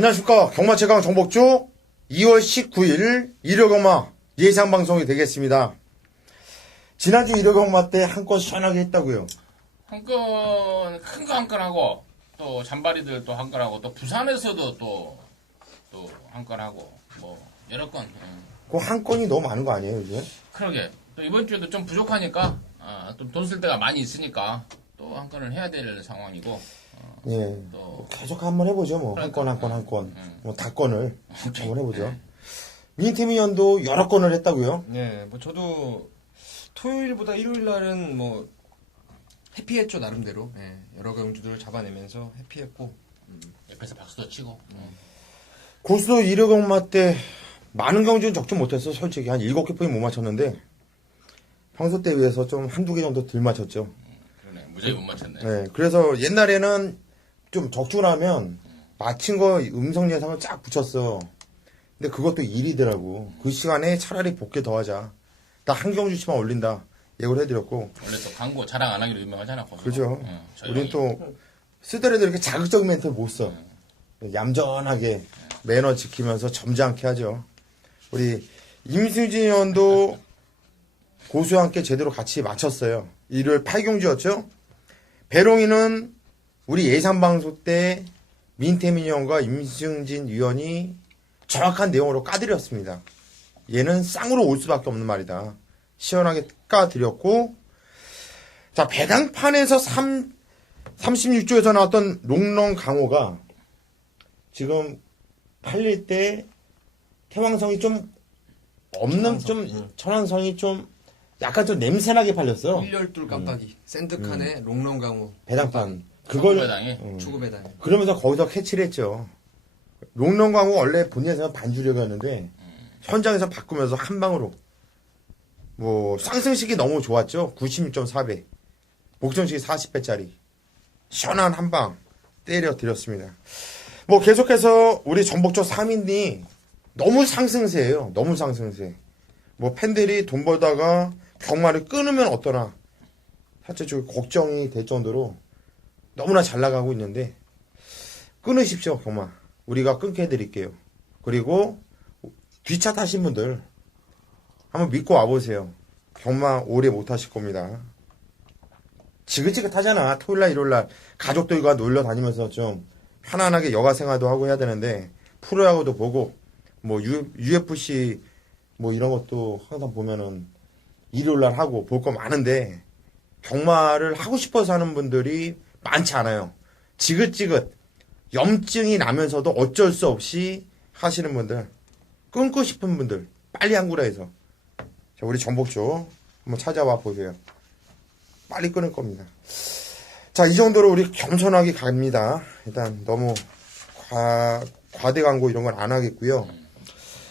안녕하십니까. 경마최강 정복주 2월 19일 일요경마 예상방송이 되겠습니다. 지난주 일요경마 때 한 건 시원하게 했다고요. 한 건, 큰 거 한 건 하고, 또 잔바리들 또 한 건 하고, 또 부산에서도 또 한 건 하고, 뭐, 여러 건. 그 한 건이 너무 많은 거 아니에요, 요즘? 그러게. 또 이번 주에도 좀 부족하니까, 좀 돈 쓸 데가 많이 있으니까, 또 한 건을 해야 될 상황이고, 예. 또, 계속 한번 해보죠, 뭐. 한 건, 한 건, 한 건. 뭐, 다 건을 한번 해보죠. 민태민연도 여러 건을 했다고요? 네, 뭐 저도 토요일보다 일요일 날은 뭐 해피했죠 나름대로. 예, 여러 경주들을 잡아내면서 해피했고. 옆에서 박수도 치고. 고수도 일요경마 때 많은 경주는 적지 못했어, 솔직히. 한 7개 뿐이 못 맞췄는데, 평소 때에 비해서 좀 한두 개 정도 덜 맞췄죠. 그러네. 무지하게 못 맞췄네. 네, 그래서 옛날에는 좀 적중하면 맞힌 거 음성 예상을 쫙 붙였어. 근데 그것도 일이더라고. 그 시간에 차라리 복귀 더 하자. 나 한 경주치만 올린다. 예고를 해드렸고. 원래 또 광고 자랑 안 하기로 유명하잖아. 거기서. 그죠. 조용히. 우린 또 쓰더라도 이렇게 자극적인 멘트를 못 써. 얌전하게 매너 지키면서 점잖게 하죠. 우리 임수진 의원도 고수와 함께 제대로 같이 맞췄어요. 일요일 8경주였죠. 배롱이는 우리 예상방송 때 민태민 의원과 임승진 의원이 정확한 내용으로 까드렸습니다. 얘는 쌍으로 올 수밖에 없는 말이다. 시원하게 까드렸고, 자, 배당판에서 36조에서 나왔던 롱런 강호가 지금 팔릴 때 태왕성이 좀 없는, 천왕성이 좀 약간 좀 냄새나게 팔렸어. 일렬둘 깜빡이. 샌드칸에 롱런 강호. 배당판. 그걸 그걸, 배당에. 추구 배당. 그러면서 거기서 캐치를 했죠. 롱런 강호 원래 본인에서는 반주력이었는데, 현장에서 바꾸면서 한 방으로. 뭐, 상승식이 너무 좋았죠. 96.4배. 목전식이 40배짜리. 시원한 한 방 때려드렸습니다. 뭐, 계속해서 우리 전복조 3인이 너무 상승세예요. 너무 상승세. 뭐, 팬들이 돈 벌다가 경마를 끊으면 어떠나. 사실 좀 걱정이 될 정도로 너무나 잘 나가고 있는데, 끊으십시오, 경마. 우리가 끊게 해드릴게요. 그리고 뒷차 타신 분들 한번 믿고 와보세요. 경마 오래 못 하실 겁니다. 지긋지긋하잖아. 토요일날 일요일날 가족들과 놀러 다니면서 좀 편안하게 여가 생활도 하고 해야 되는데 프로야구도 보고 뭐 UFC 뭐 이런 것도 항상 보면은 일요일날 하고 볼 거 많은데 경마를 하고 싶어서 하는 분들이 많지 않아요. 지긋지긋 염증이 나면서도 어쩔 수 없이 하시는 분들, 끊고 싶은 분들, 빨리 한구라 해서. 자, 우리 전복조 한번 찾아와 보세요. 빨리 끊을 겁니다. 자, 이 정도로 우리 겸손하게 갑니다. 일단 너무 과대 광고 이런 건 안 하겠고요.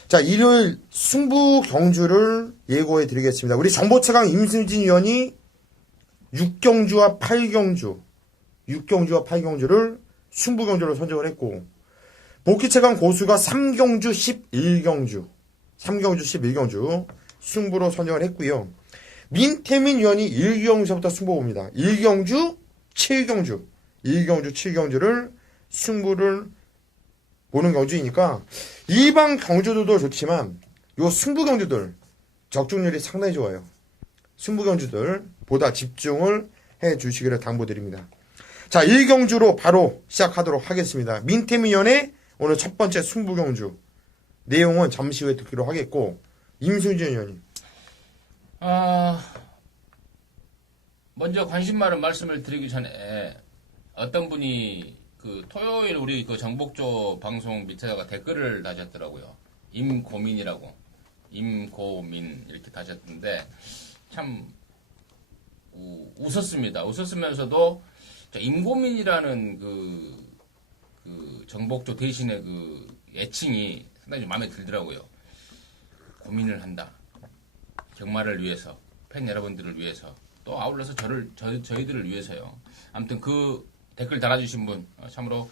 자, 일요일 승부 경주를 예고해 드리겠습니다. 우리 정보최강 임승진 의원이 6경주와 8경주를 승부 경주로 선정을 했고, 복귀최강 고수가 3경주 11경주 승부로 선정을 했고요. 민태민 의원이 1경주부터 승부 봅니다. 1경주 7경주를 승부를 보는 경주이니까 일반 경주들도 좋지만 요 승부 경주들 적중률이 상당히 좋아요. 승부 경주들보다 집중을 해 주시기를 당부드립니다. 자, 1경주로 바로 시작하도록 하겠습니다. 민태민 의원의 오늘 첫 번째 승부 경주 내용은 잠시 후에 듣기로 하겠고, 임승진 의원님. 먼저 관심 많은 말씀을 드리기 전에 어떤 분이 그 토요일 우리 그 정복조 방송 밑에다가 댓글을 다셨더라고요. 임고민이라고. 임고민 이렇게 다셨는데 참 웃었습니다. 웃었으면서도 임고민이라는 그 정복조 대신에 그 애칭이 상당히 좀 마음에 들더라고요. 고민을 한다. 경마를 위해서, 팬 여러분들을 위해서, 또 아울러서 저희들을 위해서요. 아무튼 그 댓글 달아주신 분 참으로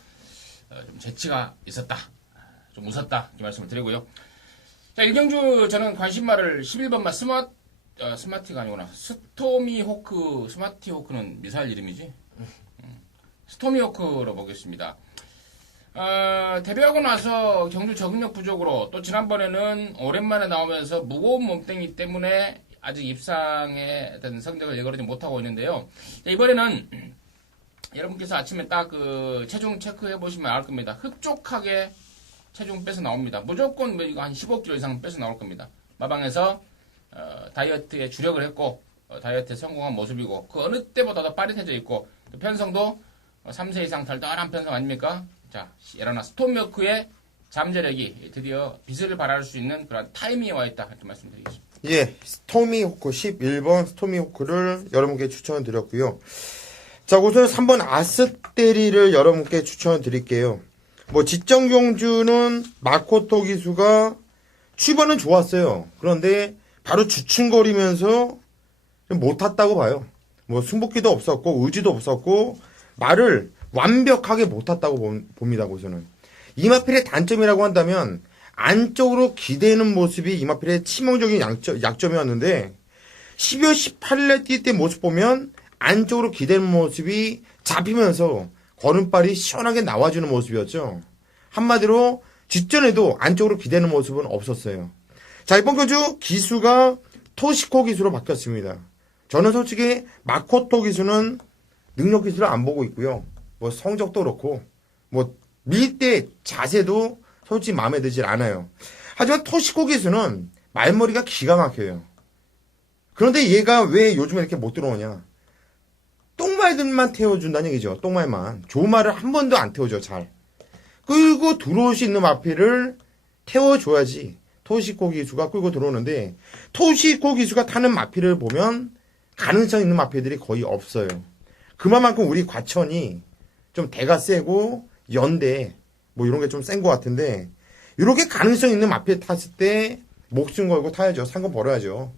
좀 재치가 있었다. 좀 웃었다. 이렇게 말씀을 드리고요. 자, 1경주 저는 관심마를 11번마 스마티가 아니구나. 스토미호크, 스마티호크는 미사일 이름이지? 스토미호크로 보겠습니다. 데뷔하고 나서 경주 적응력 부족으로 또 지난번에는 오랜만에 나오면서 무거운 몸뚱이 때문에 아직 입상에 어떤 성적을 예거르지 못하고 있는데요. 이번에는 여러분께서 아침에 딱 그 체중 체크해 보시면 알 겁니다. 흡족하게 체중 빼서 나옵니다. 무조건 뭐 이거 한 15kg 이상 빼서 나올 겁니다. 마방에서 다이어트에 주력을 했고 다이어트에 성공한 모습이고 그 어느 때보다도 빠릿해져 있고 편성도 3세 이상 덜덜한 편성 아닙니까? 자, 에라나 스톤milk의 잠재력이 드디어 빛을 발할 수 있는 그런 타이밍에 와 있다 이렇게 말씀드리겠습니다. 예, 스토미호크 11번 스토미호크를 여러분께 추천을 드렸고요. 자, 우선 3번 아스테리를 여러분께 추천을 드릴게요. 뭐 지정경주는 마코토 기수가 출발은 좋았어요. 그런데 바로 주춤거리면서 못 탔다고 봐요. 뭐 승복기도 없었고 의지도 없었고 말을 완벽하게 못 탔다고 봅니다. 우선은 이마필의 단점이라고 한다면 안쪽으로 기대는 모습이 이마필의 치명적인 약점이었는데 12월 18일에 뛸 때 모습 보면 안쪽으로 기대는 모습이 잡히면서 걸음발이 시원하게 나와주는 모습이었죠. 한마디로 직전에도 안쪽으로 기대는 모습은 없었어요. 자, 이번 경주 기수가 토시코 기수로 바뀌었습니다. 저는 솔직히 마코토 기수는 능력 기수를 안 보고 있고요. 뭐 성적도 그렇고 뭐 밀 때 자세도 솔직히 마음에 들질 않아요. 하지만 토시코 기수는 말머리가 기가 막혀요. 그런데 얘가 왜 요즘에 이렇게 못 들어오냐? 똥말들만 태워준다는 얘기죠. 똥말만. 좋은 말을 한 번도 안 태워줘, 잘. 끌고 들어올 수 있는 마필을 태워줘야지 토시코 기수가 끌고 들어오는데 토시코 기수가 타는 마필을 보면 가능성 있는 마필들이 거의 없어요. 그만큼 우리 과천이 좀 대가 세고 연대 뭐 이런 게 좀 센 것 같은데 이렇게 가능성 있는 마필 탔을 때 목숨 걸고 타야죠. 상금 벌어야죠.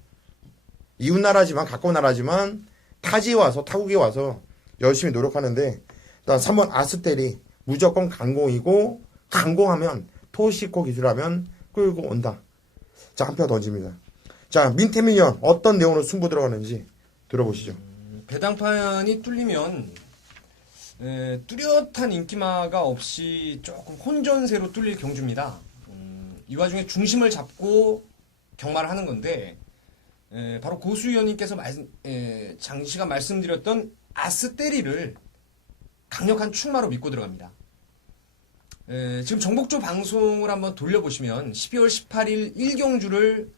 이웃 나라지만 가까운 나라지만 타지에 와서 타국에 와서 열심히 노력하는데 일단 3번 아스테리 무조건 강공이고 강공하면 토시코 기술하면 끌고 온다. 자, 한 표 던집니다. 자, 민태민연 어떤 내용으로 승부 들어가는지 들어보시죠. 배당판이 뚫리면 뚜렷한 인기마가 없이 조금 혼전세로 뚫릴 경주입니다. 이 와중에 중심을 잡고 경마를 하는 건데 바로 고수위원님께서 장시간 말씀드렸던 아스테리를 강력한 축마로 믿고 들어갑니다. 지금 정복조 방송을 한번 돌려보시면 12월 18일 1경주를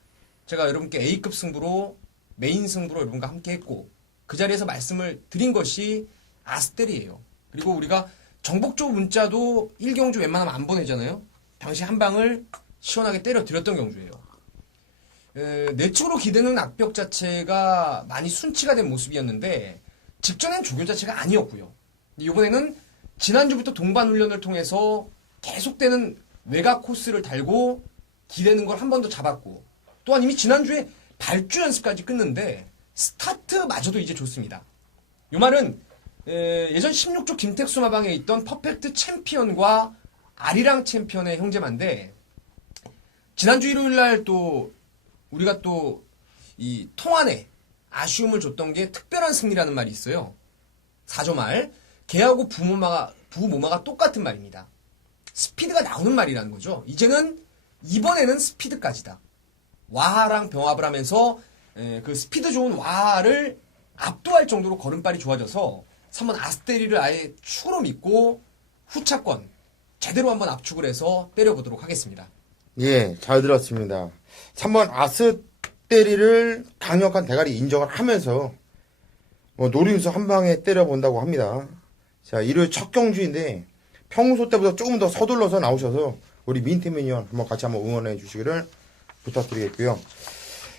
제가 여러분께 A급 승부로 메인 승부로 여러분과 함께 했고 그 자리에서 말씀을 드린 것이 아스테리예요. 그리고 우리가 정복조 문자도 1경주 웬만하면 안 보내잖아요. 당시 한 방을 시원하게 때려 드렸던 경주예요. 내측으로 기대는 악벽 자체가 많이 순치가 된 모습이었는데 직전엔 조교 자체가 아니었고요. 이번에는 지난주부터 동반 훈련을 통해서 계속되는 외곽 코스를 달고 기대는 걸 한 번 더 잡았고 또한 이미 지난주에 발주 연습까지 끊는데 스타트마저도 이제 좋습니다. 이 말은 예전 16조 김택수 마방에 있던 퍼펙트 챔피언과 아리랑 챔피언의 형제만데 지난주 일요일날 또 우리가 또 이 통안에 아쉬움을 줬던 게 특별한 승리라는 말이 있어요. 사조말 개하고 부모마가 똑같은 말입니다. 스피드가 나오는 말이라는 거죠. 이번에는 스피드까지다. 와하랑 병합을 하면서 그 스피드 좋은 와하를 압도할 정도로 걸음발이 좋아져서 3번 아스테리를 아예 축으로 믿고 후차권 제대로 한번 압축을 해서 때려보도록 하겠습니다. 예, 잘 들었습니다. 3번 아스테리를 강력한 대가리 인정을 하면서 노림수 한 방에 때려본다고 합니다. 자, 일요일 첫 경주인데 평소 때보다 조금 더 서둘러서 나오셔서 우리 민태미니언 한번 같이 한번 응원해 주시기를 부탁드리겠고요.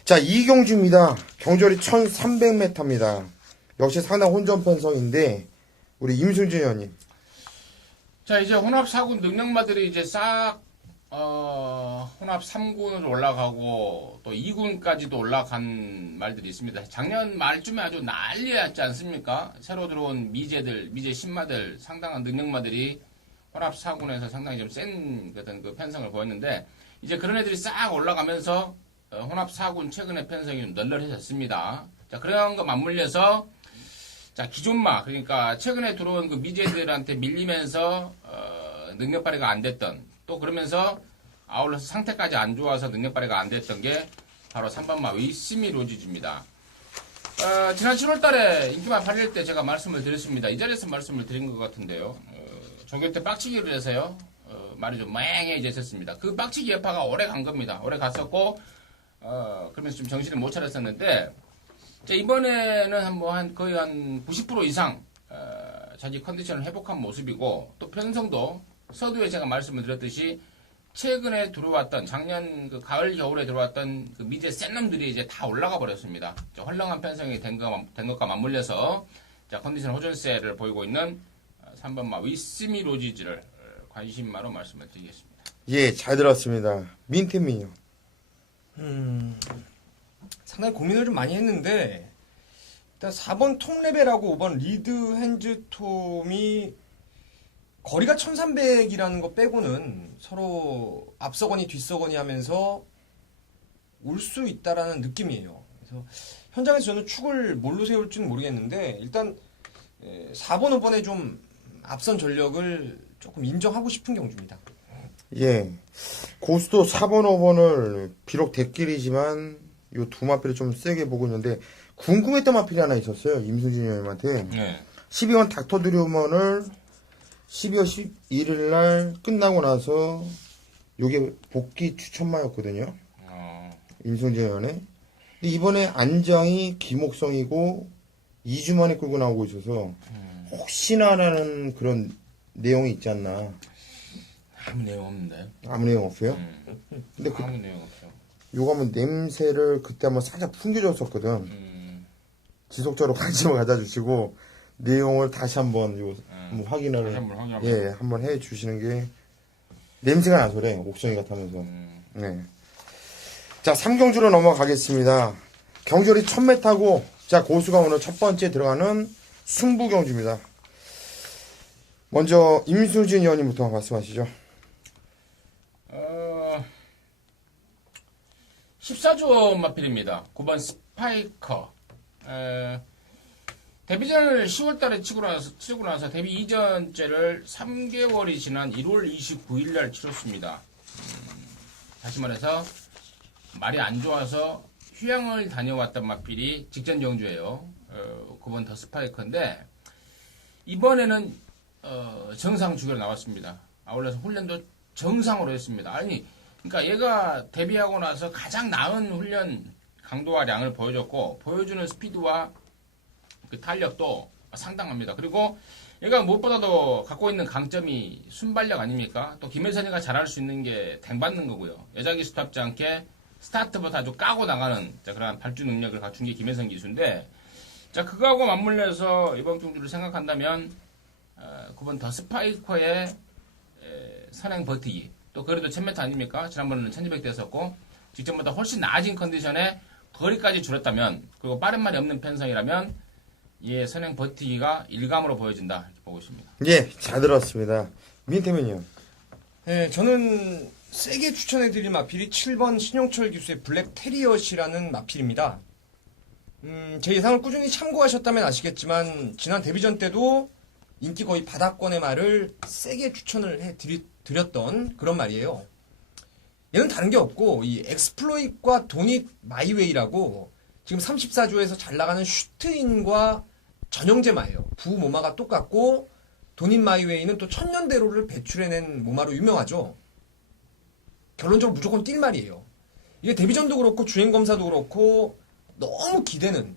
자, 이 경주입니다. 경주거리 1300m입니다. 역시 상당 혼전 편성인데 우리 임승준 의원님. 자, 이제 혼합 4군 능력마들이 이제 싹 혼합 3군으로 올라가고 또 2군까지도 올라간 말들이 있습니다. 작년 말쯤에 아주 난리였지 않습니까? 새로 들어온 미제 신마들 상당한 능력마들이 혼합 4군에서 상당히 좀 센 어떤 그 편성을 보였는데 이제 그런 애들이 싹 올라가면서 혼합 4군 최근에 편성이 좀 널널해졌습니다. 자, 그런 거 맞물려서 자, 기존마 그러니까 최근에 들어온 그 미제들한테 밀리면서 능력 발휘가 안 됐던, 또 그러면서 아울러서 상태까지 안 좋아서 능력 발휘가 안 됐던 게 바로 3번마 위시미 로지즈입니다. 지난 7월 달에 인기만 팔릴 때 제가 말씀을 드렸습니다. 이 자리에서 말씀을 드린 것 같은데요. 종교 때 빡치기를 해서요. 말이 좀 맹해졌었습니다. 그 빡치기 여파가 오래 간 겁니다. 오래 갔었고, 그러면서 좀 정신을 못 차렸었는데, 이번에는 거의 한 90% 이상, 자기 컨디션을 회복한 모습이고, 또 편성도 서두에 제가 말씀을 드렸듯이, 최근에 들어왔던, 작년 그 가을, 겨울에 들어왔던 그 미제 센 놈들이 이제 다 올라가 버렸습니다. 헐렁한 편성이 된 것과 맞물려서, 컨디션 호전세를 보이고 있는 3번마 위시미 로지즈를 관심마로 말씀을 드리겠습니다. 예, 잘 들었습니다. 민태민요. 상당히 고민을 좀 많이 했는데 일단 4번 톰레벨하고 5번 리드 핸즈 톰이 거리가 1300이라는 거 빼고는 서로 앞서거니 뒤서거니 하면서 올 수 있다라는 느낌이에요. 그래서 현장에서 저는 축을 뭘로 세울지는 모르겠는데 일단 4번, 5번에 좀 앞선 전력을 조금 인정하고 싶은 경주입니다. 예. 고수도 4번, 5번을 비록 대길이지만 요 두 마필을 좀 세게 보고 있는데 궁금했던 마필이 하나 있었어요. 임수진 형님한테. 네. 12번 닥터 드류먼을 12월 11일 날 끝나고 나서 요게 복귀 추천마였거든요. 임수진 형의. 근데 이번에 안장이 기목성이고 2주 만에 끌고 나오고 있어서 혹시나라는 그런 내용이 있지 않나. 아무 내용 없는데. 아무 내용 없어요? 근데 아무 내용 없어. 요거 한번 냄새를 그때 한번 살짝 풍겨줬었거든. 지속적으로 관심을 가져주시고 내용을 다시 한번 한번 확인을 다시 한번 확인하고. 예 한번 해주시는 게 냄새가 나서래 옥성이 같으면서. 네. 자 3경주로 넘어가겠습니다. 경주리 1000m고 자 고수가 오늘 첫 번째 들어가는 승부 경주입니다. 먼저 임수진 의원님부터 말씀하시죠. 14조 마필입니다. 9번 스파이커. 데뷔전을 10월달에 치고 나서 데뷔 이전째를 3개월이 지난 1월 29일 날 치렀습니다. 다시 말해서 말이 안 좋아서 휴양을 다녀왔던 마필이 직전 경주예요. 9번 더 스파이커인데 이번에는 정상 주결 나왔습니다. 아울러서 훈련도 정상으로 했습니다. 아니, 그러니까 얘가 데뷔하고 나서 가장 나은 훈련 강도와 량을 보여줬고 보여주는 스피드와 그 탄력도 상당합니다. 그리고 얘가 무엇보다도 갖고 있는 강점이 순발력 아닙니까? 또 김혜선이가 잘할 수 있는 게 댕받는 거고요. 여자 기수답지 않게 스타트부터 아주 까고 나가는 그런 발주 능력을 갖춘 게 김혜선 기수인데 그거하고 맞물려서 이번 경주를 생각한다면 9번 더 스파이커의 선행 버티기 또 그래도 1000m 아닙니까? 지난번에는 1200 됐었고 직전보다 훨씬 나아진 컨디션에 거리까지 줄였다면 그리고 빠른 말이 없는 편성이라면 예, 선행 버티기가 일감으로 보여진다 이렇게 보고 있습니다. 예, 잘 들었습니다. 민태민이요. 네, 저는 세게 추천해드릴 마필이 7번 신용철 기수의 블랙 테리엇이라는 마필입니다. 제 예상을 꾸준히 참고하셨다면 아시겠지만 지난 데뷔전 때도 인기 거의 바닥권의 말을 세게 추천을 해드렸던 그런 말이에요. 얘는 다른 게 없고 이 엑스플로잇과 도닛 마이웨이라고 지금 34조에서 잘 나가는 슈트인과 전형제마예요. 부모마가 똑같고 도닛 마이웨이는 또 천년대로를 배출해낸 모마로 유명하죠. 결론적으로 무조건 뛸 말이에요. 이게 데뷔전도 그렇고 주행검사도 그렇고 너무 기대는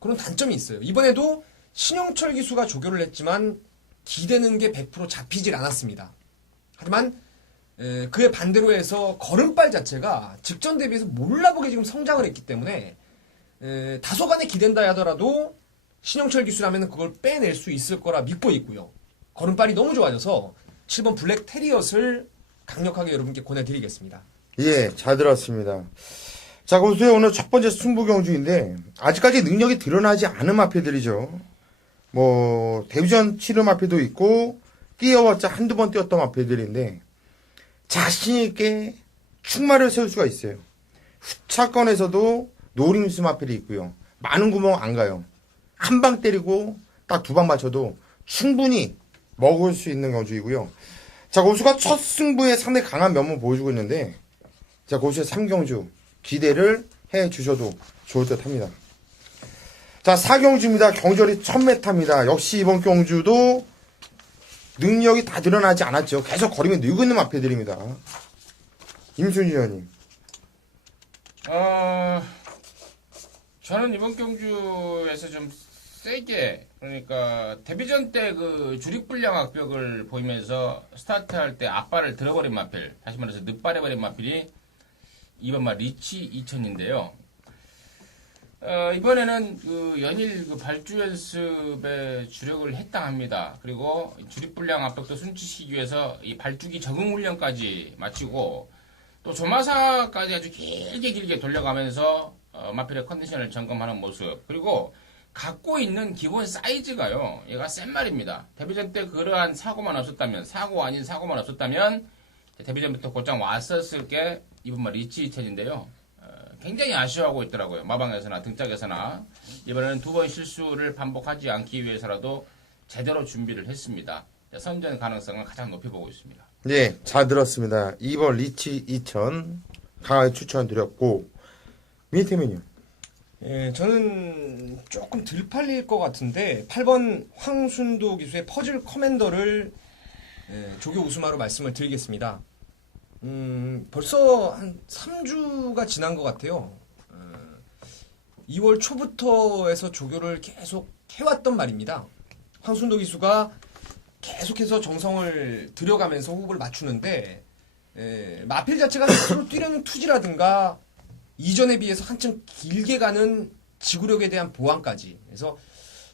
그런 단점이 있어요. 이번에도 신용철 기수가 조교를 했지만 기대는 게 100% 잡히질 않았습니다. 하지만 그의 반대로 해서 걸음발 자체가 직전 대비해서 몰라보게 지금 성장을 했기 때문에 다소간에 기댄다 하더라도 신영철 기수라면 그걸 빼낼 수 있을 거라 믿고 있고요. 걸음발이 너무 좋아져서 7번 블랙 테리엇을 강력하게 여러분께 권해드리겠습니다. 예, 잘 들었습니다. 자, 고수의 오늘 첫 번째 승부 경주인데 아직까지 능력이 드러나지 않은 마필들이죠. 뭐 데뷔전 치르 마필도 있고 뛰어봤자 한두 번 뛰었던 마필들인데 자신있게 축마를 세울 수가 있어요. 후차권에서도 노림수 마필이 있고요. 많은 구멍 안 가요. 한 방 때리고 딱 두 방 맞춰도 충분히 먹을 수 있는 경주이고요. 자, 고수가 첫 승부에 상당히 강한 면모 보여주고 있는데, 자, 고수의 3경주 기대를 해 주셔도 좋을 듯 합니다. 자, 4경주입니다. 경절이 1000m입니다. 역시 이번 경주도 능력이 다 드러나지 않았죠. 계속 거리가 늘고 있는 마필들입니다. 임순희 의원님. 저는 이번 경주에서 좀 세게, 그러니까 데뷔전 때 그 주립불량 악벽을 보이면서 스타트할 때 앞발을 들어버린 마필, 다시 말해서 늦발해버린 마필이 이번 말 리치 2000인데요. 이번에는 그 연일 그 발주 연습에 주력을 했다 합니다. 그리고 주립불량 압력도 순치시기 위해서 이 발주기 적응 훈련까지 마치고 또 조마사까지 아주 길게 돌려가면서 마필의 컨디션을 점검하는 모습. 그리고 갖고 있는 기본 사이즈가요, 얘가 센 말입니다. 데뷔전 때 그러한 사고 아닌 사고만 없었다면 데뷔전부터 곧장 왔었을 게 이번 말 리치 2000인데요. 굉장히 아쉬워하고 있더라고요. 마방에서나 등짝에서나. 이번에는 2번 실수를 반복하지 않기 위해서라도 제대로 준비를 했습니다. 선전 가능성을 가장 높이 보고 있습니다. 네, 잘 들었습니다. 2번 리치 2000 강하게 추천드렸고, 미니테민요. 예, 저는 조금 덜 팔릴 것 같은데 8번 황순도 기수의 퍼즐 커맨더를 조교 우수마로 말씀을 드리겠습니다. 벌써 한 3주가 지난 것 같아요. 2월 초부터 해서 조교를 계속 해왔던 말입니다. 황순도 기수가 계속해서 정성을 들여가면서 호흡을 맞추는데 마필 자체가 스스로 뛰려는 투지라든가 이전에 비해서 한층 길게 가는 지구력에 대한 보완까지. 그래서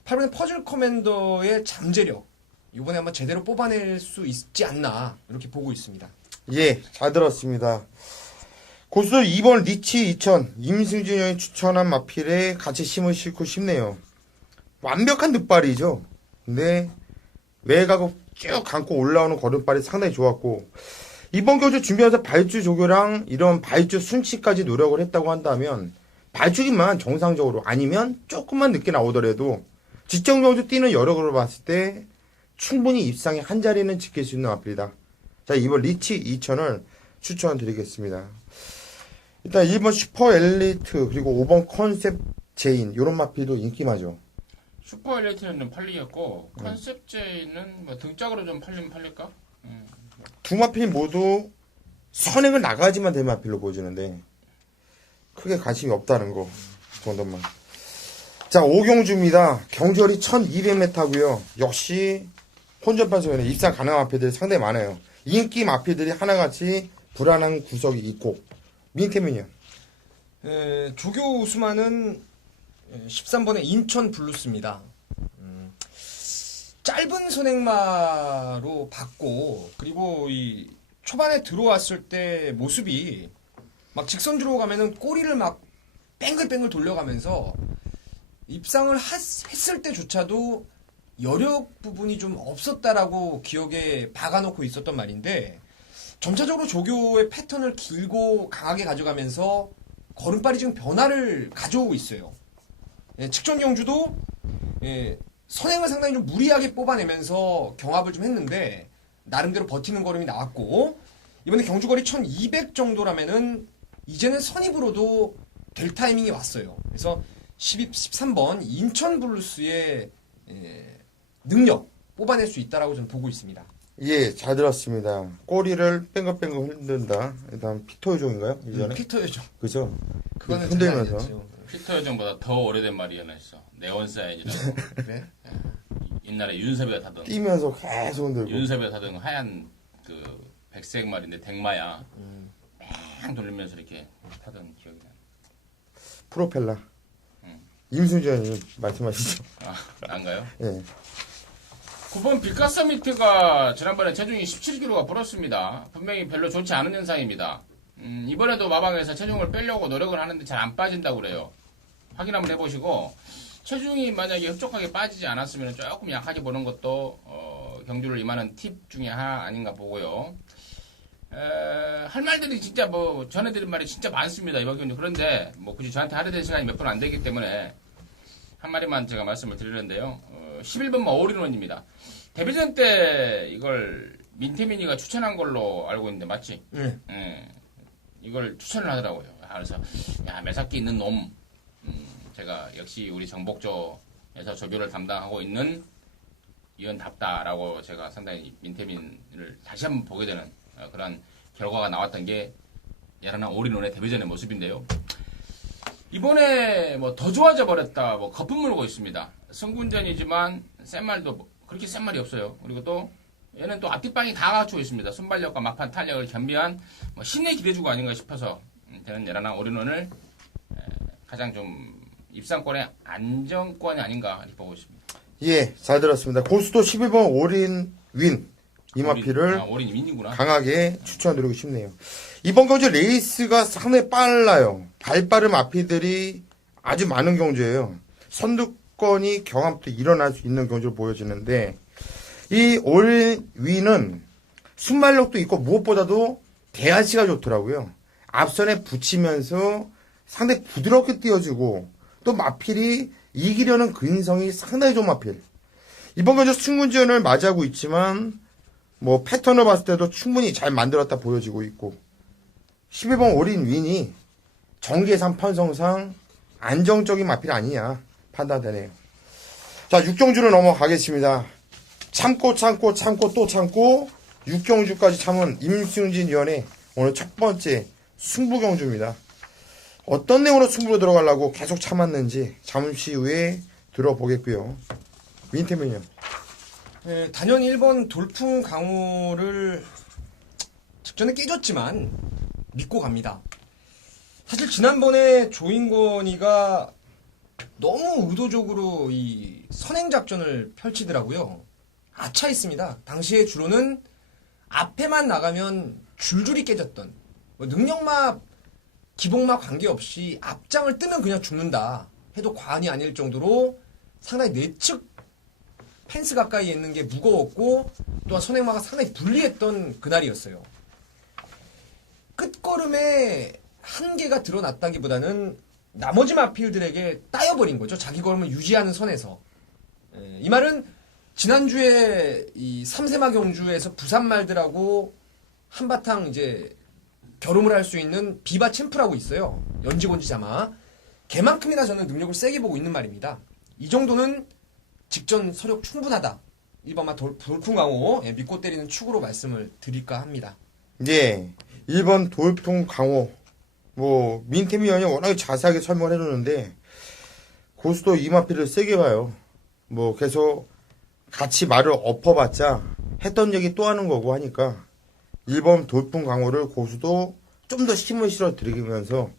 8번의 퍼즐 커맨더의 잠재력 이번에 한번 제대로 뽑아낼 수 있지 않나 이렇게 보고 있습니다. 예, 잘 들었습니다. 고수 2번 리치 2000 임승진 형이 추천한 마필에 같이 힘을 싣고 싶네요. 완벽한 늑발이죠. 근데 외곽을 쭉 감고 올라오는 걸음발이 상당히 좋았고, 이번 경주 준비하면서 발주 조교랑 이런 발주 순치까지 노력을 했다고 한다면 발주기만 정상적으로 아니면 조금만 늦게 나오더라도 직전 경주 뛰는 여력으로 봤을 때 충분히 입상의 한 자리는 지킬 수 있는 마필이다. 자, 이번 리치 2000을 추천드리겠습니다. 일단 1번 슈퍼 엘리트 그리고 5번 컨셉 제인 이런 마필도 인기마죠. 슈퍼 엘리트는 좀 팔리겠고 컨셉 제이는 뭐 등짝으로 좀 팔리면 팔릴까? 두 마필 모두 선행을 나가지만 된 마필로 보여주는데 크게 관심이 없다는 거 정도만. 자, 5경주입니다. 경절이 1200m고요. 역시 혼전판소에는 입상 가능한 마필들이 상당히 많아요. 인기 마필들이 하나같이 불안한 구석이 있고. 민태민이요. 조교 우수마는 13번의 인천 블루스입니다. 짧은 선행마로 받고 그리고 이 초반에 들어왔을 때 모습이 막 직선주로 가면은 꼬리를 막 뺑글뺑글 돌려가면서 입상을 했을 때조차도 여력 부분이 좀 없었다라고 기억에 박아놓고 있었던 말인데 점차적으로 조교의 패턴을 길고 강하게 가져가면서 걸음발이 지금 변화를 가져오고 있어요. 직전 경주도 선행을 상당히 좀 무리하게 뽑아내면서 경합을 좀 했는데 나름대로 버티는 걸음이 나왔고 이번에 경주거리 1200 정도라면은 이제는 선입으로도 될 타이밍이 왔어요. 그래서 13번 인천 블루스의 능력 뽑아낼 수 있다라고 저는 보고 있습니다. 예, 잘 들었습니다. 꼬리를 뺑글뺑글 흔든다. 일단 피터 요정인가요? 이전에? 피터 요정. 그죠? 그거는 흔들면서. 피터 요정보다 더 오래된 말이 하나 있어. 네온사인이라고. 그래? 옛날에 윤섭이가 타던. 뛰면서 계속 흔들고. 윤섭이가 타던 하얀 그 백색 말인데 댕마야. 뺑 돌리면서 이렇게 타던 기억이 나. 프로펠러. 임순전님 말씀하시죠. 난가요? 예. 9번 빛가 서미트가 지난번에 체중이 17kg가 불었습니다. 분명히 별로 좋지 않은 현상입니다. 이번에도 마방에서 체중을 빼려고 노력을 하는데 잘 안 빠진다고 그래요. 확인 한번 해보시고 체중이 만약에 흡족하게 빠지지 않았으면 조금 약하게 보는 것도 경주를 임하는 팁 중에 하나 아닌가 보고요. 할 말들이 진짜 뭐 전해드린 말이 진짜 많습니다. 이번 경주. 그런데 뭐 굳이 저한테 하려 될 시간이 몇 분 안 되기 때문에 한 마디만 제가 말씀을 드리는데요. 11번 올인원입니다. 데뷔전 때 이걸 민태민이가 추천한 걸로 알고 있는데 맞지? 네. 예. 이걸 추천을 하더라고요. 그래서 야 매삭기 있는 놈. 제가 역시 우리 정복조에서 조교를 담당하고 있는 위원답다라고 제가 상당히 민태민을 다시 한번 보게 되는 그런 결과가 나왔던 게 야라나 올인원의 데뷔전의 모습인데요. 이번에 뭐 더 좋아져 버렸다 뭐 거품 물고 있습니다. 승군전이지만 센 말도 그렇게 센 말이 없어요. 그리고 또 얘는 또 앞뒷방이 다 갖추고 있습니다. 순발력과 막판 탄력을 겸비한 뭐 신의 기대주가 아닌가 싶어서 저는 야라나 올인원을 가장 좀 입상권의 안정권이 아닌가 이렇게 보고 있습니다. 예, 잘 들었습니다. 고수도 11번 올인 윈 이마피를 올인 윈이구나. 강하게 추천드리고 싶네요. 이번 경주 레이스가 상당히 빨라요. 발빠른 마피들이 아주 많은 경주예요. 선두권이 경합도 일어날 수 있는 경주로 보여지는데 이 올인 윈은 순발력도 있고 무엇보다도 대하시가 좋더라고요. 앞선에 붙이면서 상당히 부드럽게 띄워주고 또 마필이 이기려는 근성이 상당히 좋은 마필. 이번 경주 승군전을 맞이하고 있지만 뭐 패턴을 봤을 때도 충분히 잘 만들었다 보여지고 있고 11번 올인 윈이 정계산 편성상 안정적인 마필 아니냐 판단되네요. 자 6경주로 넘어가겠습니다. 참고 또 참고 6경주까지 참은 임승진 위원의 오늘 첫 번째 승부경주입니다. 어떤 내용으로 승부로 들어가려고 계속 참았는지 잠시 후에 들어보겠고요. 민태민요. 네, 단연 1번 돌풍 강호를 직전에 깨졌지만 믿고 갑니다. 사실 지난번에 조인권이가 너무 의도적으로 이 선행작전을 펼치더라고요. 아차했습니다. 당시에 주로는 앞에만 나가면 줄줄이 깨졌던 뭐 능력마 기복마 관계없이 앞장을 뜨면 그냥 죽는다 해도 과언이 아닐 정도로 상당히 내측 펜스 가까이에 있는 게 무거웠고 또한 선행마가 상당히 불리했던 그날이었어요. 끝걸음에 한계가 드러났다기보다는 나머지 마필들에게 따여버린 거죠. 자기 걸음을 유지하는 선에서. 이 말은 지난주에 이 3세마 경주에서 부산말들하고 한바탕 이제 결혼을 할 수 있는 비바 챔프라고 있어요. 연지곤지 자마. 걔만큼이나 저는 능력을 세게 보고 있는 말입니다. 이 정도는 직전 서력 충분하다. 1번마 돌풍강호 믿고 때리는 축으로 말씀을 드릴까 합니다. 예, 1번 돌풍 강호. 뭐 민태미 위원이 워낙에 자세하게 설명을 해주는데 고수도 이마피를 세게 봐요. 뭐 계속 같이 말을 엎어봤자 했던 얘기 또 하는 거고 하니까 1번 돌풍 강호를 고수도 좀 더 힘을 실어 드리면서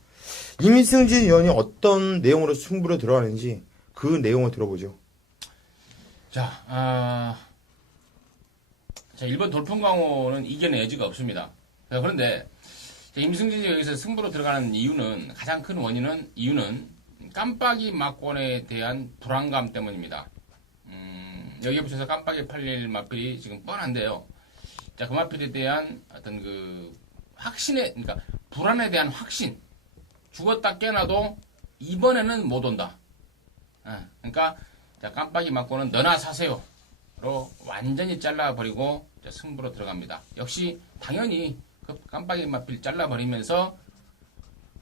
임승진 위원이 어떤 내용으로 승부를 들어가는지 그 내용을 들어보죠. 자, 1번 돌풍강호는 이겨낼 여지가 없습니다. 그런데 임승진이 여기서 승부로 들어가는 이유는 가장 큰 이유는 깜빡이 막권에 대한 불안감 때문입니다. 여기에 붙여서 깜빡이 팔릴 마필이 지금 뻔한데요. 자, 그 마필에 대한 어떤 그 그러니까 불안에 대한 확신. 죽었다 깨나도 이번에는 못 온다. 그러니까 자, 깜빡이 막고는 너나 사세요로 완전히 잘라버리고 승부로 들어갑니다. 역시 당연히 그 깜빡이 마필 잘라버리면서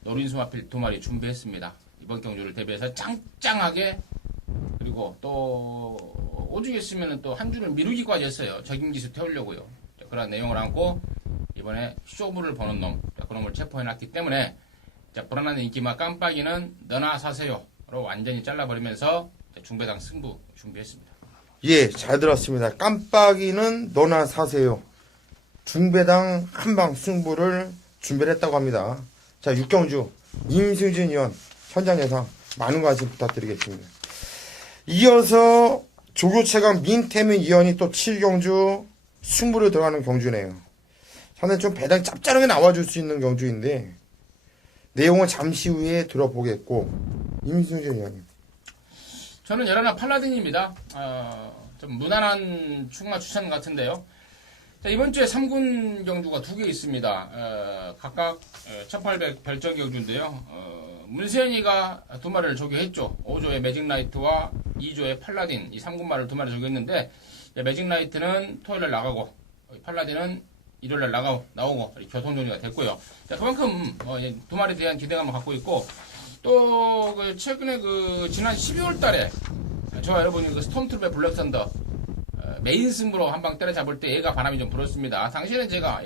노린수 마필 2마리 준비했습니다. 이번 경주를 대비해서 짱짱하게 그리고 또 오죽 했으면 또 한 줄을 미루기까지 했어요. 적임기수 태우려고요. 자, 그런 내용을 안고 이번에 쇼부를 보는 놈 그놈을 체포해놨기 때문에 자, 불안한 인기마 깜빡이는 너나 사세요로 완전히 잘라버리면서 중배당 승부 준비했습니다. 예, 잘 들었습니다. 깜빡이는 너나 사세요. 중배당 한방 승부를 준비를 했다고 합니다. 자, 6경주 임승진 위원 현장 예상 많은 관심 부탁드리겠습니다. 이어서 조교체강 민태민 위원이 또 7경주 승부를 들어가는 경주네요. 상당히 좀 배당이 짭짤하게 나와줄 수 있는 경주인데 내용은 잠시 후에 들어보겠고 임승진 위원님. 저는 열하나 팔라딘입니다. 좀 무난한 충마 추천 같은데요. 자, 이번 주에 3군 경주가 2개 있습니다. 각각 1800 별정 경주인데요. 문세현이가 2마리를 조교했죠. 5조의 매직라이트와 2조의 팔라딘 이 3군마를 2마리 조교했는데 매직라이트는 토요일에 나가고 팔라딘은 일요일날 나오고 이렇게 교통 정리가 됐고요. 자, 그만큼 두 마리에 대한 기대감을 갖고 있고 또 최근에 지난 12월달에 저와 여러분이 스톰트루프의 블랙 선더 메인 승부로 한 방 때려잡을 때 얘가 바람이 좀 불었습니다. 당시에는 제가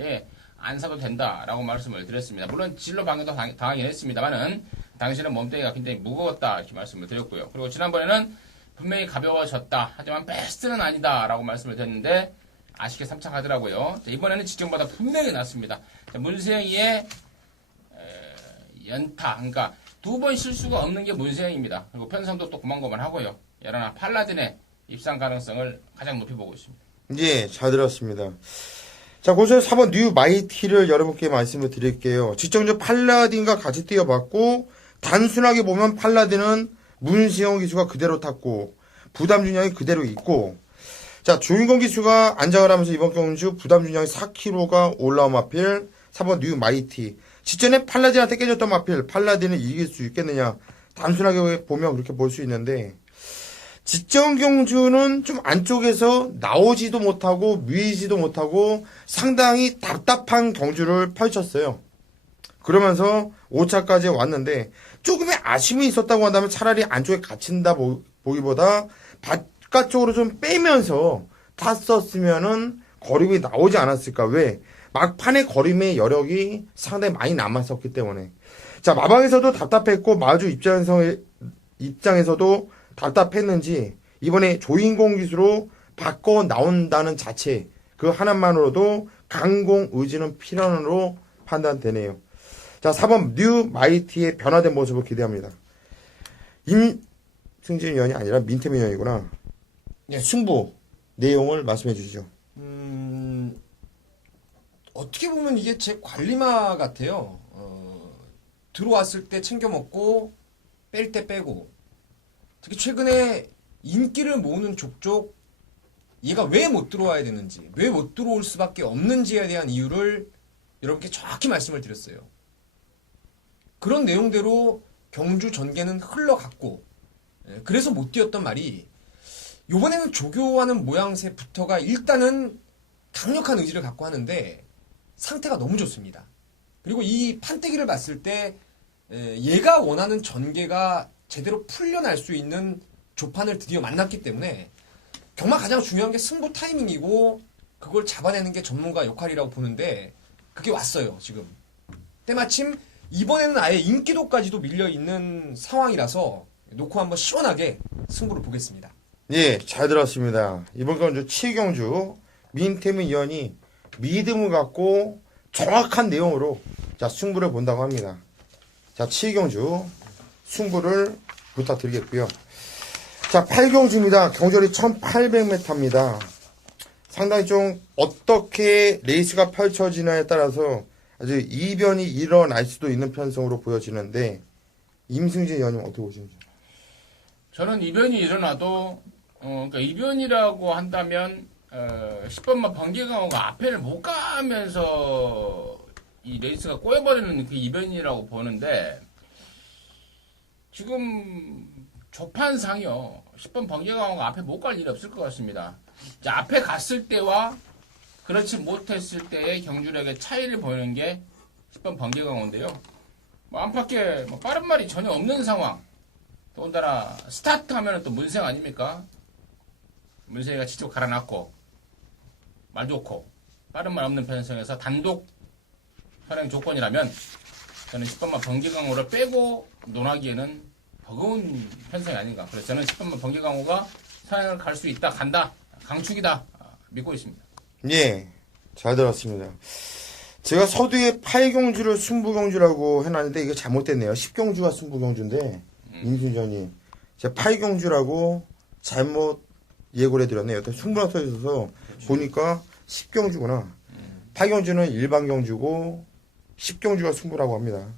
안 사도 된다라고 말씀을 드렸습니다. 물론 진로 방해도 당하긴 했습니다만은 당시에는 몸뚱이가 굉장히 무거웠다 이렇게 말씀을 드렸고요. 그리고 지난번에는 분명히 가벼워졌다. 하지만 베스트는 아니다라고 말씀을 드렸는데 아쉽게 3차 가더라고요. 자, 이번에는 직전보다 분명히 낫습니다. 자, 문세영이의 연타, 그러니까 두 번 실수가 없는 게 문세영입니다. 그리고 편성도 또 고만고만하고요. 여러나 팔라딘의 입상 가능성을 가장 높이 보고 있습니다. 예, 잘 들었습니다. 자, 고수 4번 뉴 마이티를 여러분께 말씀을 드릴게요. 직전적 팔라딘과 같이 뛰어봤고 단순하게 보면 팔라딘은 문세영 기수가 그대로 탔고 부담 준량이 그대로 있고 자, 주인공 기수가 안장을 하면서 이번 경주 부담 준량이 4kg가 올라온 마필 4번 뉴 마이티. 직전에 팔라딘한테 깨졌던 마필 팔라딘을 이길 수 있겠느냐. 단순하게 보면 그렇게 볼 수 있는데 직전 경주는 좀 안쪽에서 나오지도 못하고 밀지도 못하고 상당히 답답한 경주를 펼쳤어요. 그러면서 5차까지 왔는데 조금의 아쉬움이 있었다고 한다면 차라리 안쪽에 갇힌다 보기보다 바깥쪽으로 좀 빼면서 탔었으면은 거림이 나오지 않았을까. 왜? 막판에 거림의 여력이 상당히 많이 남았었기 때문에. 자, 마방에서도 답답했고 마주 입장에서도 답답했는지 이번에 조인공 기수로 바꿔 나온다는 자체 그 하나만으로도 강공 의지는 필연으로 판단되네요. 자, 4번 뉴 마이티의 변화된 모습을 기대합니다. 임승진 위원이 아니라 민태민 위원이구나. 네. 승부 내용을 말씀해 주시죠. 어떻게 보면 이게 제 관리마 같아요. 들어왔을 때 챙겨 먹고 뺄 때 빼고 특히 최근에 인기를 모으는 족족 얘가 왜 못 들어와야 되는지 왜 못 들어올 수밖에 없는지에 대한 이유를 여러분께 정확히 말씀을 드렸어요. 그런 내용대로 경주 전개는 흘러갔고 그래서 못 뛰었던 말이 이번에는 조교하는 모양새부터가 일단은 강력한 의지를 갖고 하는데 상태가 너무 좋습니다. 그리고 이 판때기를 봤을 때 얘가 원하는 전개가 제대로 풀려날 수 있는 조판을 드디어 만났기 때문에 정말 가장 중요한 게 승부 타이밍이고 그걸 잡아내는 게 전문가 역할이라고 보는데 그게 왔어요 지금. 때마침 이번에는 아예 인기도까지도 밀려있는 상황이라서 놓고 한번 시원하게 승부를 보겠습니다. 예, 잘 들었습니다. 이번 경주 7경주 민태민 위원이 믿음을 갖고 정확한 내용으로 자 승부를 본다고 합니다. 자, 7경주 승부를 부탁드리겠고요. 자, 8경주입니다. 경주거리 1800m입니다. 상당히 좀 어떻게 레이스가 펼쳐지냐에 따라서 아주 이변이 일어날 수도 있는 편성으로 보여지는데 임승진 위원님 어떻게 보시는지? 저는 이변이 일어나도 그러니까 이변이라고 한다면 10번만 번개강호가 앞에를 못 가면서 이 레이스가 꼬여버리는 그 이변이라고 보는데 지금 조판상이요 10번 번개강호가 앞에 못 갈 일이 없을 것 같습니다. 자, 앞에 갔을 때와 그렇지 못했을 때의 경주력의 차이를 보이는 게 10번 번개강호인데요. 뭐 안팎에 빠른 말이 전혀 없는 상황. 더군다나 스타트 하면은 또 문생 아닙니까? 문생이가 직접 갈아놨고 말 좋고 빠른 말 없는 편성에서 단독 선행 조건이라면 저는 10번만 번개강호를 빼고 논하기에는 버거운 편성이 아닌가. 그래서 저는 10번만 번개강호가 선행을 갈 수 있다, 간다, 강축이다 믿고 있습니다. 예, 잘 들었습니다. 제가 서두에 8경주를 승부경주라고 해놨는데 이게 잘못됐네요. 10경주가 승부경주인데 임순전이 제가 8경주라고 잘못 예고를 해드렸네요. 여튼 승부가 써있어서 보니까 10경주구나. 8경주는 일반 경주고 10경주가 승부라고 합니다.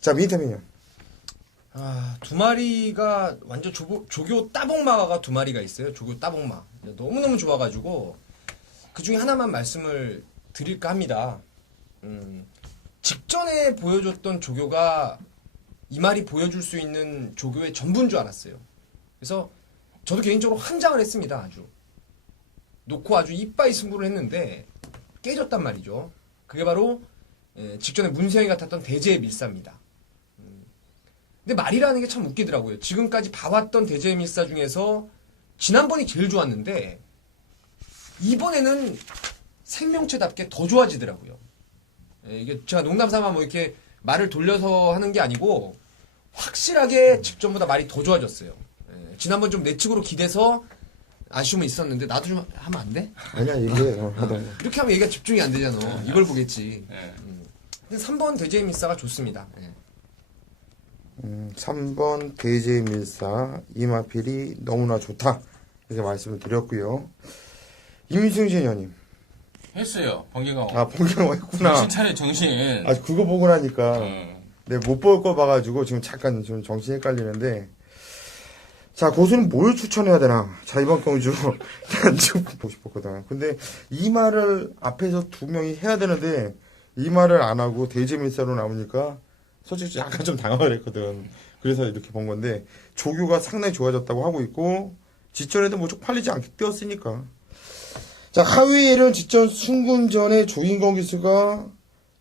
자, 민태민요. 두 마리가 완전 조교 따봉마가 두 마리가 있어요. 조교 따봉마. 너무너무 좋아가지고 그 중에 하나만 말씀을 드릴까 합니다. 직전에 보여줬던 조교가 이 말이 보여줄 수 있는 조교의 전부인 줄 알았어요. 그래서 저도 개인적으로 환장을 했습니다. 아주 놓고 아주 이빠이 승부를 했는데 깨졌단 말이죠. 그게 바로 직전에 문세영이가 탔던 대제의 밀사입니다. 근데 말이라는 게 참 웃기더라고요. 지금까지 봐왔던 대제의 밀사 중에서 지난번이 제일 좋았는데 이번에는 생명체답게 더 좋아지더라고요. 이게 제가 농담삼아 뭐 이렇게 말을 돌려서 하는 게 아니고 확실하게 직전보다 말이 더 좋아졌어요. 지난번 좀 내측으로 기대서 아쉬움은 있었는데 나도 좀 하면 안 돼? 아니야 이게 하다. 이렇게 하면 얘가 집중이 안 되잖아. 이걸 보겠지. 예. 근데 3번 대제의 밀사가 좋습니다. 3번 대제의 밀사 이마필이 너무나 좋다 이렇게 말씀을 드렸고요. 임승진 의원님. 했어요. 번개가. 아 본경 했구나. 정신 차려 정신. 아 그거 보고 나니까 어. 네, 못 볼 거 봐가지고 지금 잠깐 좀 정신이 헷갈리는데 자 고수는 뭘 추천해야 되나. 자 이번 경주 난 지금 보고 싶었거든. 근데 이 말을 앞에서 두 명이 해야 되는데 이 말을 안 하고 대제밀사로 나오니까 솔직히 약간 좀 당황을 했거든. 그래서 이렇게 본 건데 조교가 상당히 좋아졌다고 하고 있고 직전에도 뭐 쪽팔리지 않게 뛰었으니까. 자 하위에는 직전 순금전의 조인권 기수가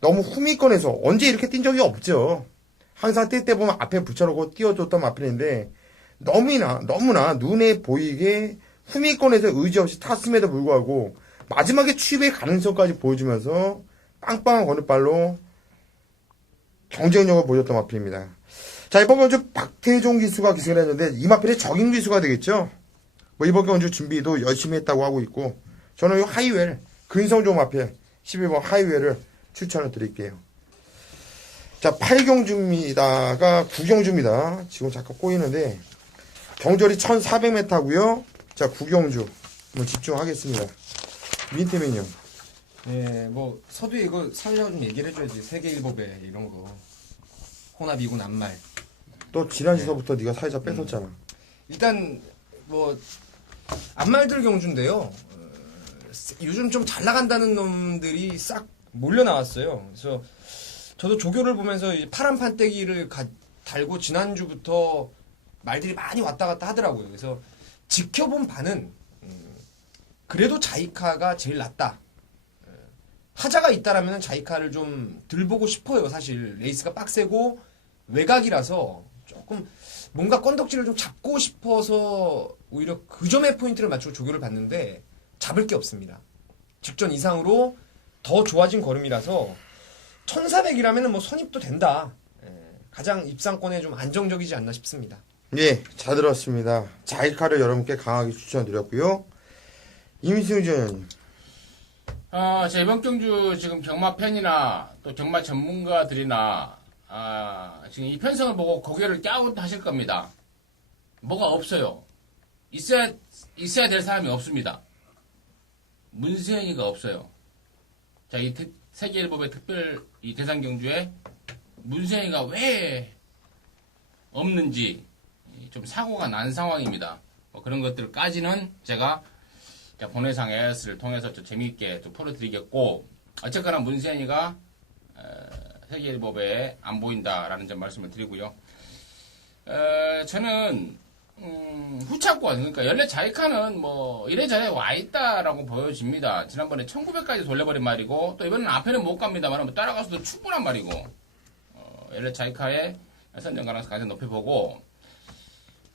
너무 후미권에서 언제 이렇게 뛴 적이 없죠. 항상 뛸 때 보면 앞에 붙여놓고 띄워줬던 마필인데 너무나 눈에 보이게 후미권에서 의지 없이 탔음에도 불구하고 마지막에 취입의 가능성까지 보여주면서 빵빵한 거듭발로 경쟁력을 보여줬던 마필입니다. 자 이번 경주 박태종 기수가 기승을 했는데 이 마필의 적임 기수가 되겠죠. 뭐 이번 경주 준비도 열심히 했다고 하고 있고 저는 이 하이웰 근성조 마필 11번 하이웰을 추천을 드릴게요. 자 8경주입니다가 9경주입니다. 지금 잠깐 꼬이는데 경절이 1400m고요. 자 9경주 한번 집중하겠습니다. 민태민요. 네, 뭐 서두에 이거 사회자가 좀 얘기를 해줘야지. 세계일보배 이런 거. 혼합이고 낱말. 또 지난주서부터 네가 사회자 뺏었잖아. 일단 뭐 안말들 경주인데요. 요즘 좀 잘 나간다는 놈들이 싹 몰려 나왔어요. 그래서 저도 조교를 보면서 이제 파란 판때기를 달고 지난주부터 말들이 많이 왔다 갔다 하더라고요. 그래서 지켜본 바는 그래도 자이카가 제일 낫다. 하자가 있다라면 자이카를 좀 덜 보고 싶어요. 사실 레이스가 빡세고 외곽이라서 조금 뭔가 건덕지를 좀 잡고 싶어서 오히려 그 점에 포인트를 맞추고 조교를 봤는데 잡을 게 없습니다. 직전 이상으로 더 좋아진 걸음이라서 1400이라면 뭐 선입도 된다. 가장 입상권에 좀 안정적이지 않나 싶습니다. 예, 잘 들었습니다. 자이카를 여러분께 강하게 추천드렸고요. 임승준 의원님. 제 이번 경주 지금 경마 팬이나 또 경마 전문가들이나 지금 이 편성을 보고 고개를 갸웃하실 겁니다. 뭐가 없어요. 있어야 될 사람이 없습니다. 문세영이가 없어요. 자, 이 세계일보의 특별 이 대상 경주에 문세영이가 왜 없는지 좀 사고가 난 상황입니다. 뭐 그런 것들까지는 제가 본회상 AS를 통해서 좀 재미있게 좀 풀어드리겠고, 어쨌거나 문세현이가 세계일보배에 안 보인다라는 점 말씀을 드리고요. 저는 후차권, 그러니까 연례 자이카는 뭐 이래저래 와 있다라고 보여집니다. 지난번에 1900까지 돌려버린 말이고, 또 이번에는 앞에는 못 갑니다만 뭐 따라가서도 충분한 말이고, 연례 자이카의 선정 가능성 가장 높이 보고,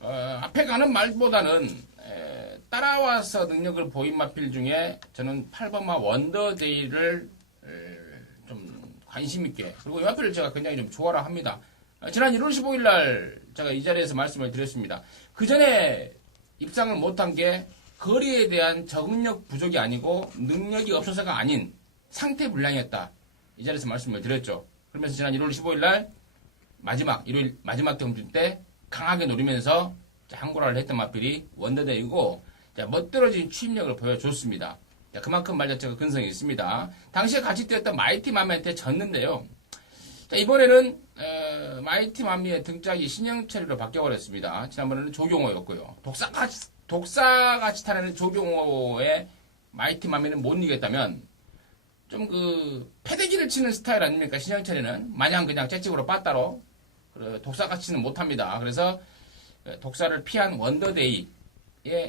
앞에 가는 말보다는 따라와서 능력을 보인 마필 중에 저는 8번마 원더데이를 좀 관심있게, 그리고 이 마필을 제가 굉장히 좀 좋아라 합니다. 지난 1월 15일 날 제가 이 자리에서 말씀을 드렸습니다. 그 전에 입상을 못한 게 거리에 대한 적응력 부족이 아니고 능력이 없어서가 아닌 상태 불량이었다. 이 자리에서 말씀을 드렸죠. 그러면서 지난 1월 15일 날 일요일 마지막 경주 때 강하게 노리면서 항고라를 했던 마필이 원더데이고, 멋들어진 취입력을 보여줬습니다. 그만큼 말자체가 근성이 있습니다. 당시에 같이 뛰었던 마이티 마미한테 졌는데요. 이번에는 마이티 마미의 등짝이 신영철이로 바뀌어버렸습니다. 지난번에는 조경호였고요. 독사같이 타는 조경호의 마이티 마미는 못 이겼다면 좀 패대기를 치는 스타일 아닙니까? 신영철이는 마냥 그냥 채찍으로 빠따로 독사같이는 못합니다. 그래서 독사를 피한 원더데이의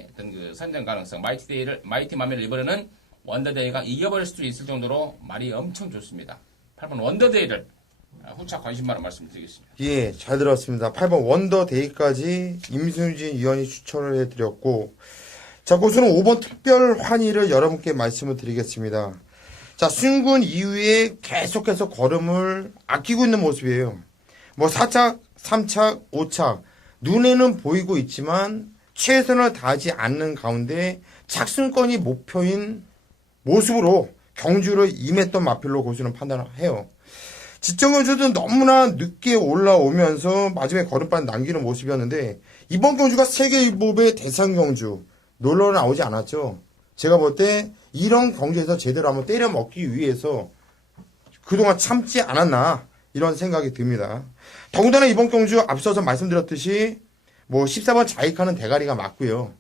어떤 선정 가능성, 마이티 마미를 이번에는 원더데이가 이겨버릴 수도 있을 정도로 말이 엄청 좋습니다. 8번 원더데이를 후차 관심바로 말씀드리겠습니다. 예, 잘 들었습니다. 8번 원더데이까지 임승진 위원이 추천을 해드렸고, 자, 고수는 5번 특별 환희를 여러분께 말씀을 드리겠습니다. 자, 승군 이후에 계속해서 걸음을 아끼고 있는 모습이에요. 뭐 4착, 3착, 5착, 눈에는 보이고 있지만 최선을 다하지 않는 가운데 착승권이 목표인 모습으로 경주를 임했던 마필로 고수는 판단을 해요. 지정경주도 너무나 늦게 올라오면서 마지막에 걸음판 남기는 모습이었는데 이번 경주가 세계일보의 대상 경주 놀러 나오지 않았죠. 제가 볼 때 이런 경주에서 제대로 한번 때려 먹기 위해서 그동안 참지 않았나 이런 생각이 듭니다. 더군다나 이번 경주 앞서서 말씀드렸듯이 뭐 14번 자이카는 대가리가 맞고요.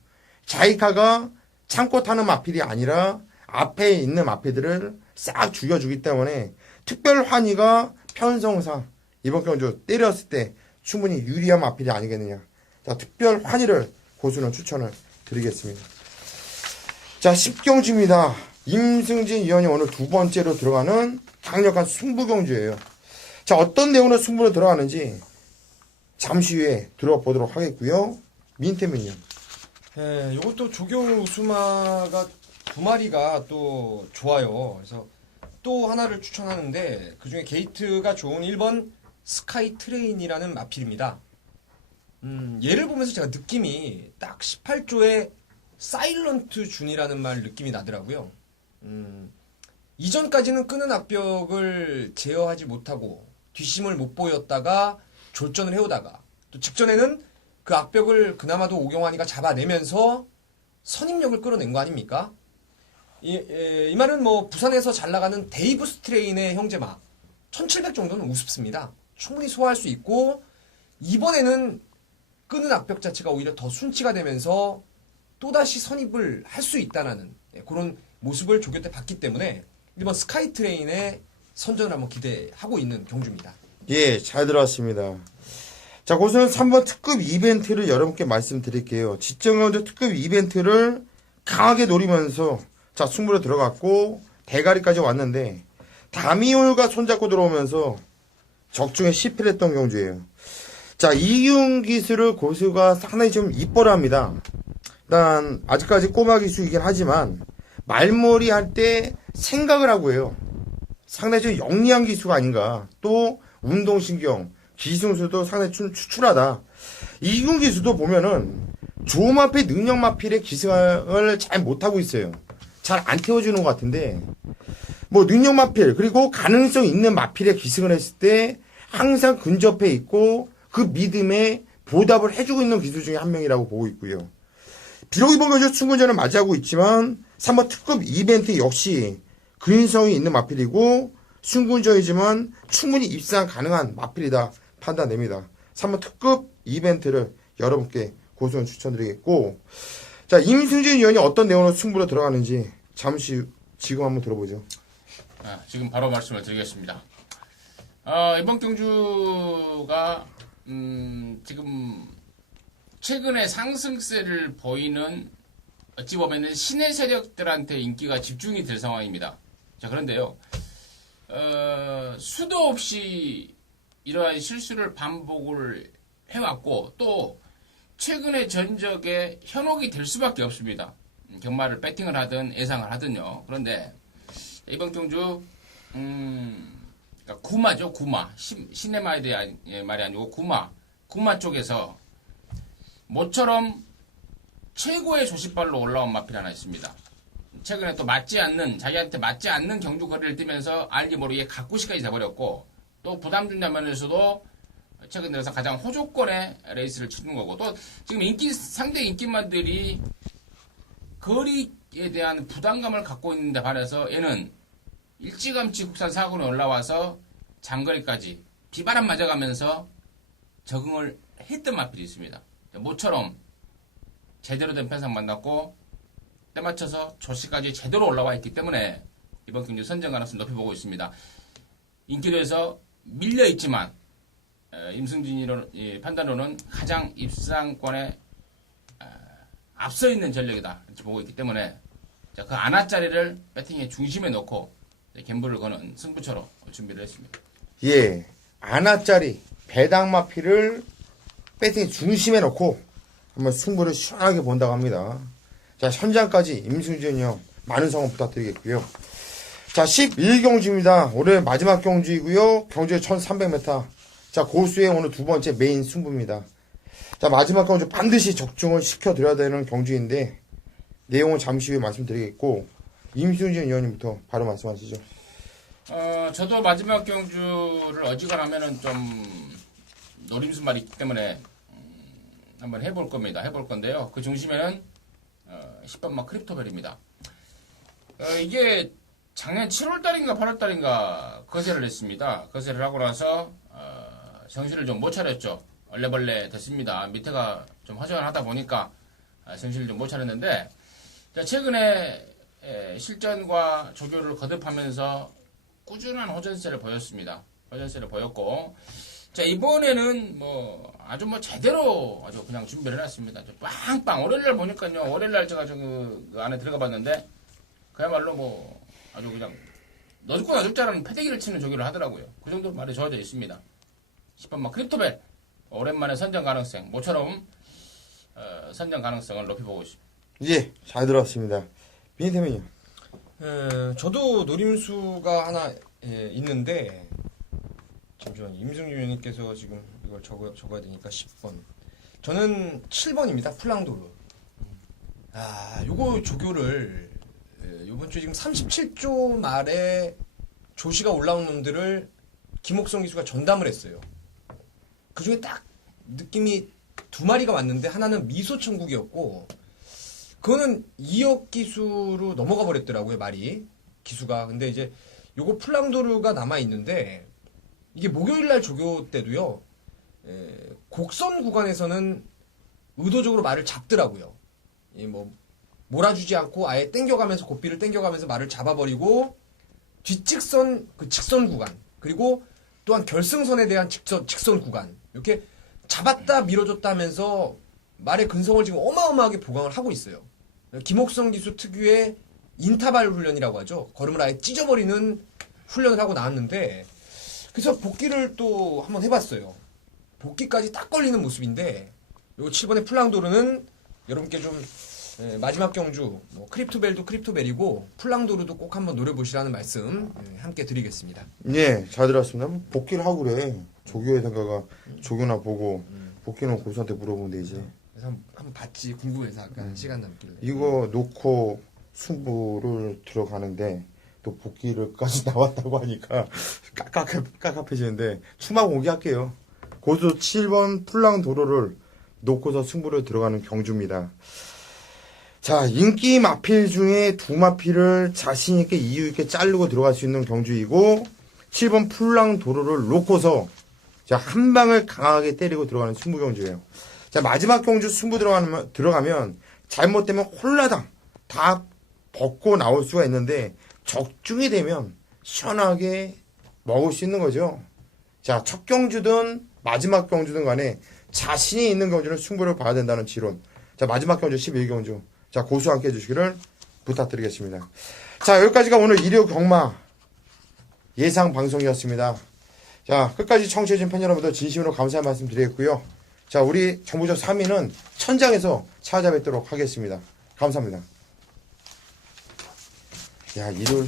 자이카가 참고 타는 마필이 아니라 앞에 있는 마필들을 싹 죽여주기 때문에 특별 환희가 편성상 이번 경주 때렸을 때 충분히 유리한 마필이 아니겠느냐. 자, 특별 환희를 고수는 추천을 드리겠습니다. 자, 10경주입니다. 임승진 위원이 오늘 두 번째로 들어가는 강력한 승부경주예요. 자, 어떤 내용으로 승부로 들어가는지 잠시 후에 들어보도록 하겠고요. 민태민요. 예, 요것도 조경 우수마가 두 마리가 또 좋아요. 그래서 또 하나를 추천하는데 그중에 게이트가 좋은 1번 스카이 트레인이라는 마필입니다. 얘를 보면서 제가 느낌이 딱 18조의 사일런트 준이라는 말 느낌이 나더라고요. 이전까지는 끄는 압력을 제어하지 못하고 뒷심을 못 보였다가 졸전을 해오다가 또 직전에는 그 압력을 그나마도 오경환이가 잡아내면서 선임력을 끌어낸 거 아닙니까? 이 말은 뭐 부산에서 잘 나가는 데이브 스트레인의 형제마 1700 정도는 우습습니다. 충분히 소화할 수 있고 이번에는 끄는 압력 자체가 오히려 더 순치가 되면서 또다시 선입을 할 수 있다는 그런 모습을 조교 때 봤기 때문에 이번 스카이 트레인의 선전을 한번 기대하고 있는 경주입니다. 예, 잘 들었습니다. 자, 고수는 3번 특급 이벤트를 여러분께 말씀드릴게요. 지정경주 특급 이벤트를 강하게 노리면서 자, 승부로 들어갔고 대가리까지 왔는데 다미올과 손잡고 들어오면서 적중에 실패를 했던 경주예요. 자, 이윤 기수를 고수가 상당히 좀 이뻐라 합니다. 일단 아직까지 꼬마 기수이긴 하지만 말머리 할 때 생각을 하고 해요. 상당히 좀 영리한 기수가 아닌가. 또 운동신경, 기승수도 상당히 좀 추출하다. 이윤 기수도 보면은 조마필, 능력마필의 기승을 잘 못하고 있어요. 잘 안 태워주는 것 같은데 뭐 능력마필 그리고 가능성 있는 마필에 기승을 했을 때 항상 근접해 있고 그 믿음에 보답을 해주고 있는 기수 중에 한 명이라고 보고 있고요. 비록 이번 경주 충분전을 맞이하고 있지만 3번 특급 이벤트 역시 근성이 있는 마필이고 승군전이지만 충분히 입상 가능한 마필이다 판단됩니다. 3번 특급 이벤트를 여러분께 고수는 추천드리겠고 자, 임승진 위원이 어떤 내용으로 승부로 들어가는지 잠시 지금 한번 들어보죠. 지금 바로 말씀을 드리겠습니다. 이번 경주가 지금 최근에 상승세를 보이는 어찌 보면은 신의 세력들한테 인기가 집중이 될 상황입니다. 자, 그런데요, 수도 없이 이러한 실수를 반복을 해왔고 또 최근의 전적에 현혹이 될 수밖에 없습니다. 경마를 배팅을 하든 예상을 하든요. 그런데 이번 경주 그러니까 구마죠, 구마. 신의 말이 아니고 구마 쪽에서 모처럼 최고의 조식발로 올라온 마필 하나 있습니다. 최근에 또 자기한테 맞지 않는 경주 거리를 뛰면서 알게 모르게 각구시까지 돼버렸고 또 부담 준다는 면에서도 최근 들어서 가장 호조권의 레이스를 치는 거고 또 지금 상대 인기만들이 거리에 대한 부담감을 갖고 있는데 반해서 얘는 일찌감치 국산 사군에 올라와서 장거리까지 비바람 맞아가면서 적응을 했던 마필이 있습니다. 모처럼 제대로 된 편상 만났고 때 맞춰서 조시까지 제대로 올라와 있기 때문에 이번 경기 선정 가능성 높이 보고 있습니다. 인기도에서 밀려있지만 임승진이 판단으로는 가장 입상권에 앞서 있는 전력이다 이렇게 보고 있기 때문에 자, 그 안아짜리를 배팅의 중심에 놓고 갬블을 거는 승부처로 준비를 했습니다. 예, 아나짜리 배당마피를 배팅의 중심에 놓고 한번 승부를 시원하게 본다고 합니다. 자, 현장까지 임승준 형 많은 성원 부탁드리겠고요. 자, 11경주입니다. 올해 마지막 경주이고요. 경주에 1300m. 자, 고수의 오늘 두 번째 메인 승부입니다. 자, 마지막 경주 반드시 적중을 시켜드려야 되는 경주인데 내용은 잠시 후에 말씀드리겠고 임승준 의원님부터 바로 말씀하시죠. 저도 마지막 경주를 어지간하면은 좀 노림수말이 있기 때문에 한번 해볼 겁니다. 해볼 건데요. 그 중심에는 10번마 크립토벨입니다. 이게 작년 7월달인가 8월달인가 거세를 했습니다. 거세를 하고 나서 정신을 좀 못 차렸죠. 얼레벌레 됐습니다. 밑에가 좀 허전하다 보니까 정신을 좀 못 차렸는데 자, 최근에 실전과 조교를 거듭하면서 꾸준한 호전세를 보였습니다. 호전세를 보였고 자, 이번에는 아주 제대로 아주 그냥 준비를 해놨습니다. 빵빵 월요일날 보니까요. 월요일날 제가 그 안에 들어가 봤는데 그야말로 아주 그냥 너 죽고 나 죽자라는 패대기를 치는 조교를 하더라고요. 그 정도로 말이 좋아져 있습니다. 10번마 크립토벨 오랜만에 선정 가능성 모처럼 선정 가능성을 높여보고 있습니다. 예, 잘 들었습니다. 비니태민이요. 저도 노림수가 하나 있는데 잠시만 임승준 의원님께서 지금 이걸 적어야 되니까 10번. 저는 7번입니다. 플랑도르. 요거 조교를 요번 주 지금 37조 말에 조시가 올라온 놈들을 김옥성 기수가 전담을 했어요. 그 중에 딱 느낌이 두 마리가 왔는데 하나는 미소천국이었고 그거는 2억 기수로 넘어가 버렸더라고요. 말이 기수가. 근데 이제 요거 플랑도르가 남아 있는데 이게 목요일날 조교 때도요. 곡선 구간에서는 의도적으로 말을 잡더라고요. 몰아주지 않고 아예 땡겨가면서 고삐를 땡겨가면서 말을 잡아버리고 뒷직선 그 직선 구간 그리고 또한 결승선에 대한 직선 구간 이렇게 잡았다 밀어줬다 하면서 말의 근성을 지금 어마어마하게 보강을 하고 있어요. 김옥성 기수 특유의 인터벌 훈련이라고 하죠. 걸음을 아예 찢어버리는 훈련을 하고 나왔는데 그래서 복귀를 또 한번 해봤어요. 복귀까지 딱 걸리는 모습인데 요 7번의 플랑도르는 여러분께 좀 마지막 경주 크립토벨도 크립토벨이고 플랑도르도 꼭 한번 노려보시라는 말씀 함께 드리겠습니다. 예, 잘 들었습니다. 복귀를 하고 그래. 조교에다가 조교나 보고 복귀는 고수한테 물어보면 되지. 그래서 한번 봤지 궁금해서 아까 시간 남길래. 이거 놓고 승부를 들어가는데 또 복귀를까지 나왔다고 하니까 깝깝해지는데 추마 공개할게요. 고수 7번 플랑도르를 놓고서 승부를 들어가는 경주입니다. 자, 인기 마필 중에 두 마필을 자신있게 이유있게 자르고 들어갈 수 있는 경주이고 7번 플랑도르를 놓고서 자, 한 방을 강하게 때리고 들어가는 승부 경주예요. 자, 마지막 경주 승부 들어가면 잘못되면 홀라당 다 벗고 나올 수가 있는데 적중이 되면 시원하게 먹을 수 있는 거죠. 자, 첫 경주든 마지막 경주든 간에 자신이 있는 경주는 승부를 봐야 된다는 지론. 자, 마지막 경주 11경주. 자, 고수 함께 해주시기를 부탁드리겠습니다. 자, 여기까지가 오늘 일요 경마 예상 방송이었습니다. 자, 끝까지 청취해주신 팬 여러분들 진심으로 감사의 말씀 드리겠고요. 자, 우리 정부적 3위는 천장에서 찾아뵙도록 하겠습니다. 감사합니다. 야, 일요일